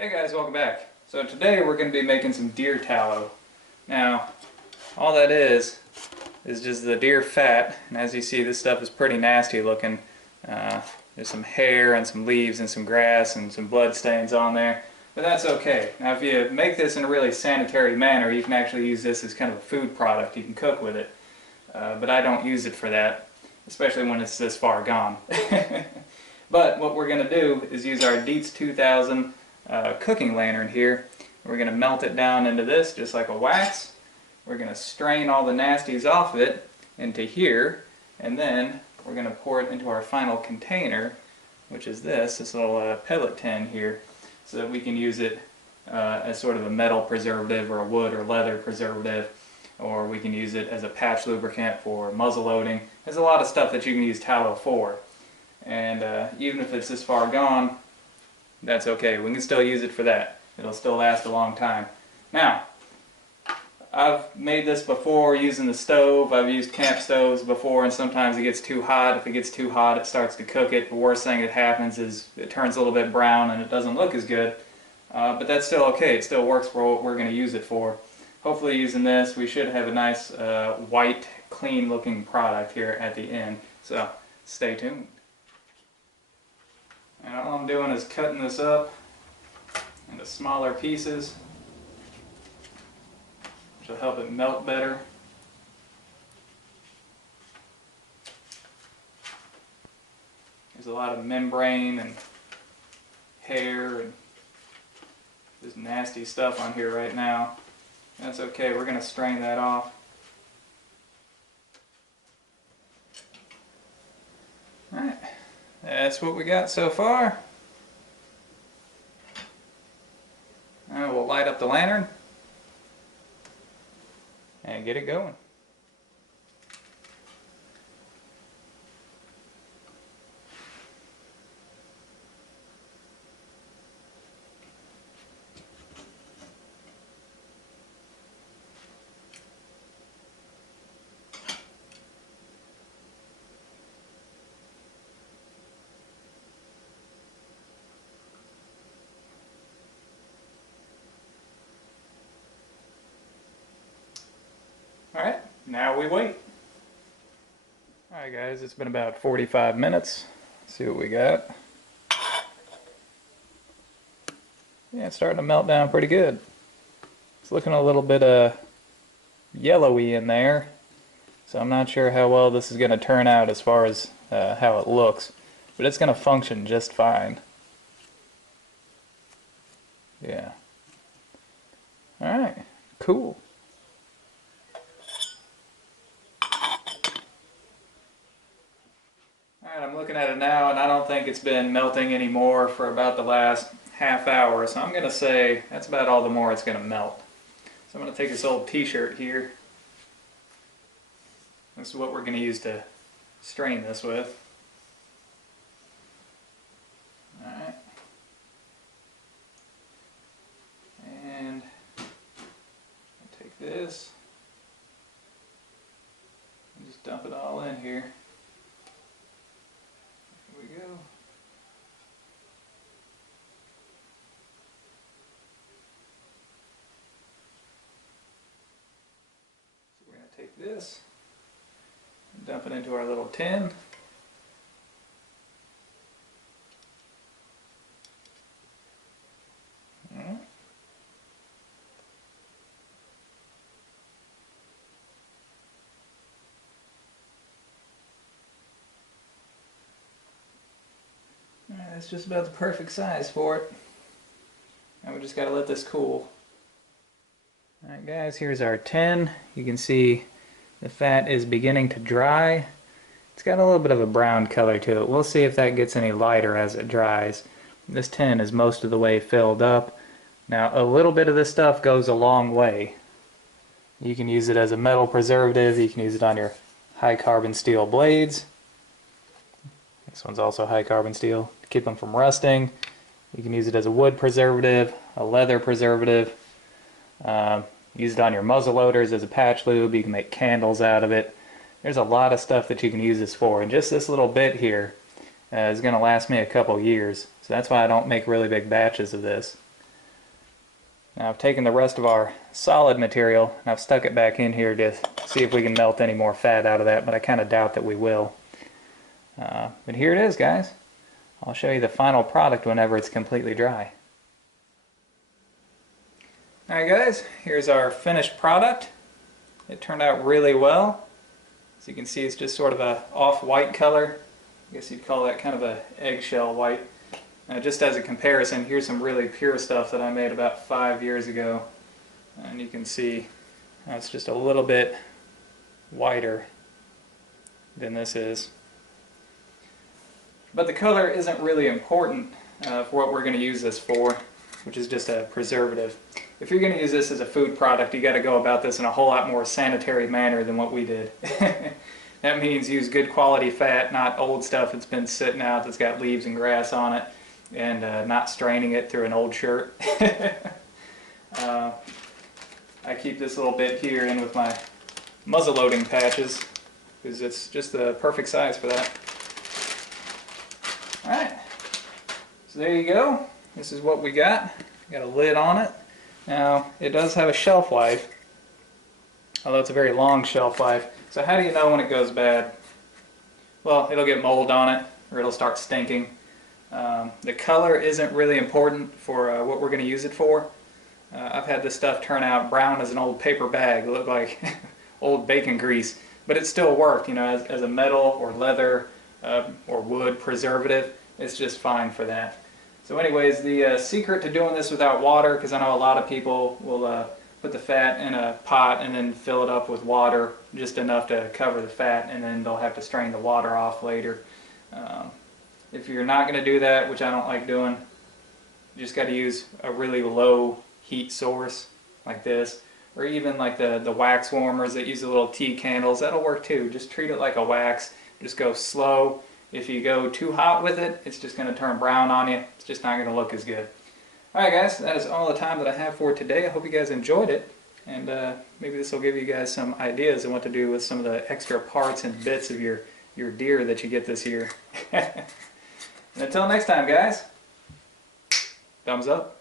Hey guys, welcome back. So today we're going to be making some deer tallow. Now, all that is just the deer fat, and as you see this stuff is pretty nasty looking. There's some hair and some leaves and some grass and some blood stains on there, but that's okay. Now if you make this in a really sanitary manner, you can actually use this as kind of a food product. You can cook with it, but I don't use it for that, especially when it's this far gone. But what we're going to do is use our Dietz 2000 cooking lantern here. We're going to melt it down into this just like a wax. We're going to strain all the nasties off of it into here, and then we're going to pour it into our final container, which is this little pellet tin here, so that we can use it as sort of a metal preservative or a wood or leather preservative, or we can use it as a patch lubricant for muzzle loading. There's a lot of stuff that you can use tallow for, and even if it's this far gone, that's okay. We can still use it for that. It'll still last a long time. Now, I've made this before using the stove. I've used camp stoves before, and sometimes it gets too hot. If it gets too hot, it starts to cook it. The worst thing that happens is it turns a little bit brown and it doesn't look as good. But that's still okay. It still works for what we're going to use it for. Hopefully using this, we should have a nice white, clean looking product here at the end. So, stay tuned. And all I'm doing is cutting this up into smaller pieces, which will help it melt better. There's a lot of membrane and hair and this nasty stuff on here right now. That's okay, we're going to strain that off. Alright. That's what we got so far. And we'll light up the lantern and get it going. Alright, now we wait. Alright guys, it's been about 45 minutes. Let's see what we got. Yeah, it's starting to melt down pretty good. It's looking a little bit yellowy in there, so I'm not sure how well this is going to turn out as far as how it looks, but it's going to function just fine. Yeah. Alright, cool. I'm looking at it now, and I don't think it's been melting anymore for about the last half hour, so I'm going to say that's about all the more it's going to melt. So I'm going to take this old t-shirt here. This is what we're going to use to strain this with. Alright. And I'll take this and just dump it all in here. Here we go. So we're going to take this and dump it into our little tin. Alright. That's just about the perfect size for it. Now we just got to let this cool. Alright guys, here's our tin. You can see the fat is beginning to dry. It's got a little bit of a brown color to it. We'll see if that gets any lighter as it dries. This tin is most of the way filled up. Now a little bit of this stuff goes a long way. You can use it as a metal preservative. You can use it on your high carbon steel blades. This one's also high carbon steel to keep them from rusting. You can use it as a wood preservative, a leather preservative. Use it on your muzzle loaders as a patch lube. You can make candles out of it. There's a lot of stuff that you can use this for, and just this little bit here is going to last me a couple years. So that's why I don't make really big batches of this. Now I've taken the rest of our solid material and I've stuck it back in here to see if we can melt any more fat out of that, but I kind of doubt that we will. But here it is, guys. I'll show you the final product whenever it's completely dry. Alright guys, here's our finished product. It turned out really well. As you can see, it's just sort of a off-white color. I guess you'd call that kind of a eggshell white. Just as a comparison, here's some really pure stuff that I made about 5 years ago. And you can see it's just a little bit whiter than this is. But the color isn't really important for what we're going to use this for, which is just a preservative. If you're going to use this as a food product, you got to go about this in a whole lot more sanitary manner than what we did. That means use good quality fat, not old stuff that's been sitting out that's got leaves and grass on it, and not straining it through an old shirt. I keep this little bit here in with my muzzle loading patches because it's just the perfect size for that. Alright, so there you go. This is what we got. Got a lid on it. Now, it does have a shelf life, although it's a very long shelf life. So how do you know when it goes bad? Well, it'll get mold on it, or it'll start stinking. The color isn't really important for what we're going to use it for. I've had this stuff turn out brown as an old paper bag. It looked like old bacon grease, but it still worked, you know, as a metal or leather or wood preservative. It's just fine for that. So anyways, the secret to doing this without water, because I know a lot of people will put the fat in a pot and then fill it up with water, just enough to cover the fat, and then they'll have to strain the water off later. If you're not going to do that, which I don't like doing, you just got to use a really low heat source like this, or even like the wax warmers that use the little tea candles. That'll work too. Just treat it like a wax. Just go slow. If you go too hot with it, it's just going to turn brown on you. It's just not going to look as good. Alright guys, that is all the time that I have for today. I hope you guys enjoyed it, and maybe this will give you guys some ideas on what to do with some of the extra parts and bits of your deer that you get this year. And until next time guys, thumbs up.